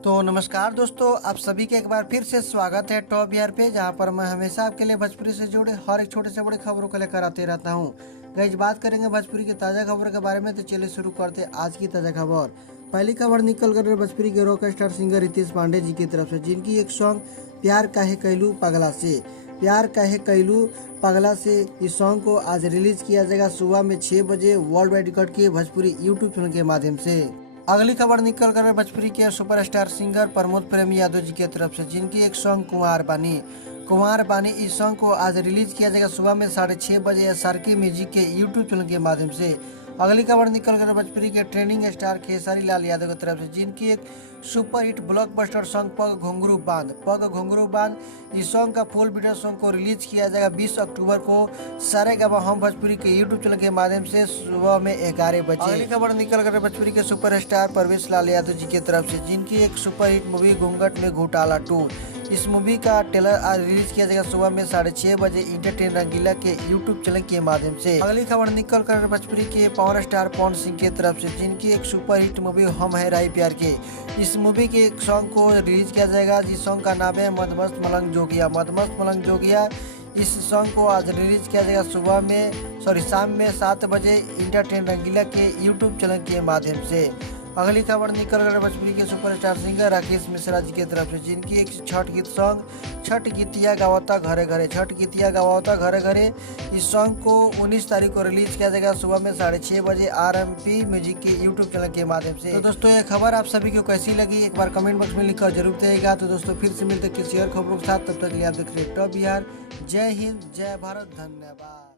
तो नमस्कार दोस्तों, आप सभी के एक बार फिर से स्वागत है टॉप बिहार पे, जहां पर मैं हमेशा आपके लिए भोजपुरी से जुड़े हर एक छोटे से बड़े खबरों को लेकर आते रहता हूं। गाइस, बात करेंगे भोजपुरी की ताज़ा खबरों के बारे में, तो चलिए शुरू करते हैं आज की ताज़ा खबर। पहली खबर निकल कर भोजपुरी के rock star singer Ritesh Pandey ji की तरफ से, जिनकी एक सॉन्ग प्यार काहे कैलू पगला से, प्यार काहे कैलू पगला से इस सॉन्ग को आज रिलीज किया जाएगा सुबह में 6 बजे वर्ल्ड वाइड रिकॉर्ड के भोजपुरी यूट्यूब चैनल के माध्यम से। अगली खबर निकल कर भोजपुरी के सुपरस्टार सिंगर प्रमोद प्रेमी यादव जी की तरफ से, जिनकी एक सॉन्ग कुमार बानी इस सॉन्ग को आज रिलीज किया जाएगा सुबह में 6:30 बजे एसआरके म्यूजिक के यूट्यूब चैनल के माध्यम से। अगली खबर निकल कर भोजपुरी के ट्रेंडिंग स्टार खेसारी लाल यादव की तरफ से, जिनकी एक सुपर हिट ब्लॉकबस्टर सॉन्ग पग घुंघरू बांध इस सॉन्ग का फुल वीडियो सॉन्ग को रिलीज किया जाएगा 20 अक्टूबर को सारेगामा हम भोजपुरी के यूट्यूब चैनल के माध्यम से सुबह में 11 बजे। अगली खबर निकल कर भोजपुरी के सुपरस्टार परवेश लाल यादव जी की तरफ से, जिनकी एक सुपर हिट मूवी घूंघट में घोटाला 2 इस मूवी का ट्रेलर आज रिलीज किया जाएगा सुबह में 6:30 बजे इंटरटेन रंगीला के यूट्यूब चैनल के माध्यम से। अगली खबर निकल कर भोजपुरी के पावर स्टार पवन सिंह की तरफ से, जिनकी एक सुपर हिट मूवी हम है राई प्यार के इस मूवी के एक सॉन्ग को रिलीज किया जाएगा, जिस सॉन्ग का नाम है मदमस्त मलंग जोगिया। इस सॉन्ग को आज रिलीज किया जाएगा शाम में 7 बजे इंटरटेन रंगीला के यूट्यूब चैनल के माध्यम से। अगली खबर निकल कर भोजपुरी के सुपरस्टार सिंगर राकेश मिश्रा जी की तरफ से, जिनकी एक छठ गीत सॉन्ग छठ गीतिया गावता घरे घरे इस सॉन्ग को 19 तारीख को रिलीज किया जाएगा सुबह में 6:30 बजे आरएमपी म्यूजिक के यूट्यूब चैनल के माध्यम से। तो दोस्तों, ये खबर आप सभी को कैसी लगी एक बार कमेंट बॉक्स में लिखकर जरूर बताइएगा। तो दोस्तों, फिर से मिलते किसी और खबरों के साथ, तब तक के लिए आप देख रहे टॉप बिहार। जय हिंद, जय भारत, धन्यवाद।